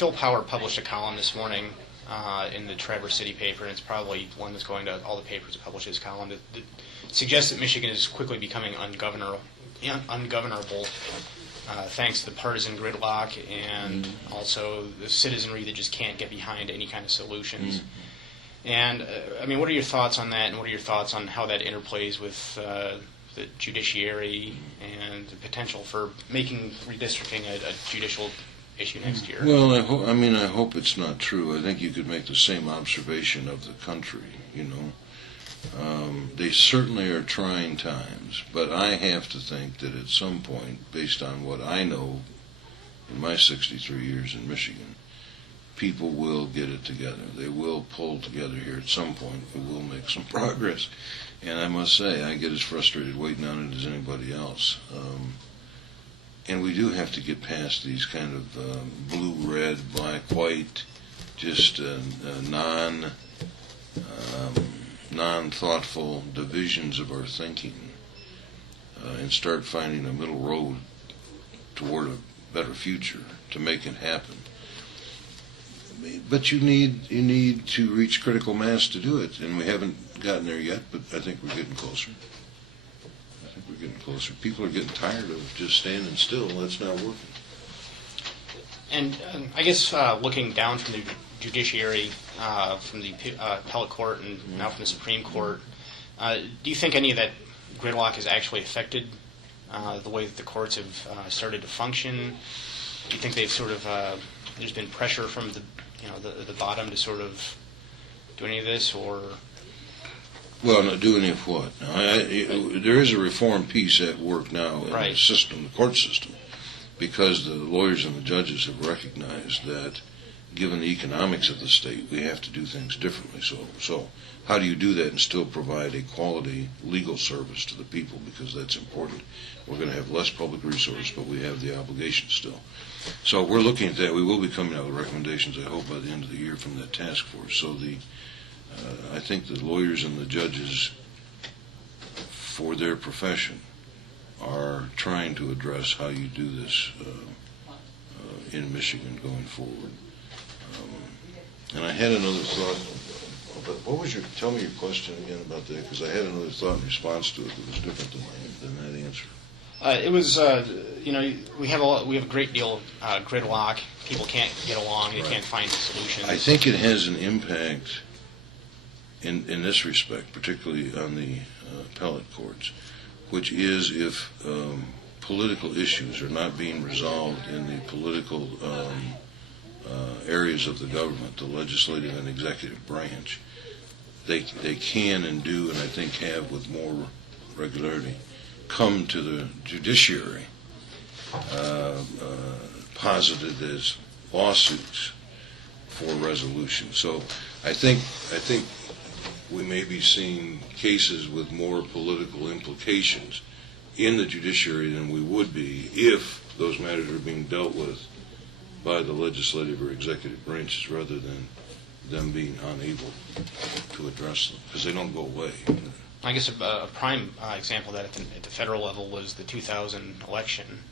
Phil Power published a column this morning in the Traverse City paper, and it's probably one that's going to all the papers that publish his column, that suggests that Michigan is quickly becoming ungovernable thanks to the partisan gridlock and also the citizenry that just can't get behind any kind of solutions. And, I mean, what are your thoughts on that, and what are your thoughts on how that interplays with the judiciary and the potential for making redistricting a judicial issue next year? Well, I hope it's not true. I think you could make the same observation of the country, you know. They certainly are trying times, but I have to think that at some point, based on what I know in my 63 years in Michigan, people will get it together. They will pull together here at some point. We will make some progress. And I must say, I get as frustrated waiting on it as anybody else. And we do have to get past these kind of blue, red, black, white, just non-thoughtful divisions of our thinking, and start finding a middle road toward a better future to make it happen. But you need to reach critical mass to do it, and we haven't gotten there yet, but I think we're getting closer. People are getting tired of just standing still. That's not working. And I guess looking down from the judiciary, from the appellate court, and now from the Supreme Court, do you think any of that gridlock has actually affected the way that the courts have started to function? Do you think they've sort of there's been pressure from the bottom to sort of do any of this, or? Well, not do any of what? There is a reform piece at work now in the system, the court system, because the lawyers and the judges have recognized that, given the economics of the state, we have to do things differently. So how do you do that and still provide a quality legal service to the people? Because that's important. We're going to have less public resource, but we have the obligation still. So we're looking at that. We will be coming out with recommendations, I hope, by the end of the year from that task force. So I think the lawyers and the judges, for their profession, are trying to address how you do this in Michigan going forward. And I had another thought. But tell me your question again about that, because I had another thought in response to it that was different than that answer. It was, we have a great deal of gridlock. People can't get along. They can't find solutions. I think it has an impact in this respect, particularly on the appellate courts, which is if political issues are not being resolved in the political areas of the government, the legislative and executive branch, they can and do, and I think have with more regularity, come to the judiciary posited as lawsuits for resolution. So I think we may be seeing cases with more political implications in the judiciary than we would be if those matters are being dealt with by the legislative or executive branches rather than them being unable to address them, because they don't go away. I guess a prime example of that at the federal level was the 2000 election.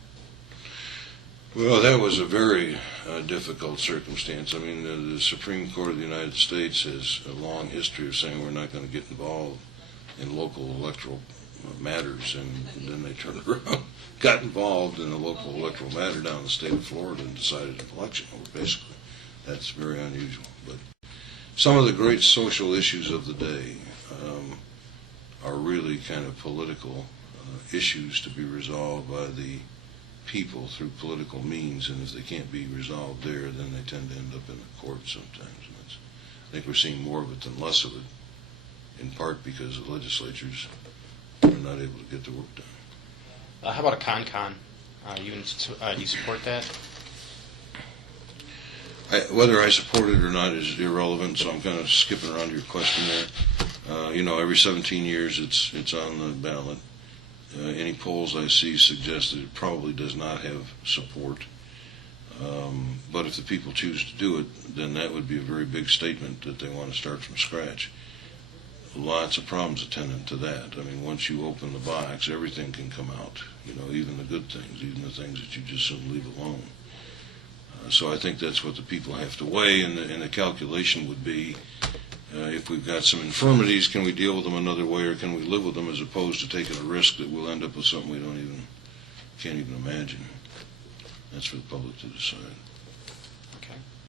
Well, that was a very difficult circumstance. I mean, the Supreme Court of the United States has a long history of saying we're not going to get involved in local electoral matters, and then they turned around, got involved in a local electoral matter down in the state of Florida and decided an election over, basically. That's very unusual. But some of the great social issues of the day are really kind of political issues to be resolved by the people through political means, and if they can't be resolved there, then they tend to end up in the courts sometimes. And I think we're seeing more of it than less of it, in part because the legislatures are not able to get the work done. How about a con-con? Do you support that? Whether I support it or not is irrelevant, so I'm kind of skipping around your question there. Every 17 years it's on the ballot. Any polls I see suggest that it probably does not have support. But if the people choose to do it, then that would be a very big statement that they want to start from scratch. Lots of problems attendant to that. I mean, once you open the box, everything can come out. Even the good things, even the things that you just shouldn't leave alone. So I think that's what the people have to weigh, and the calculation would be, if we've got some infirmities, can we deal with them another way, or can we live with them, as opposed to taking a risk that we'll end up with something we can't even imagine. That's for the public to decide.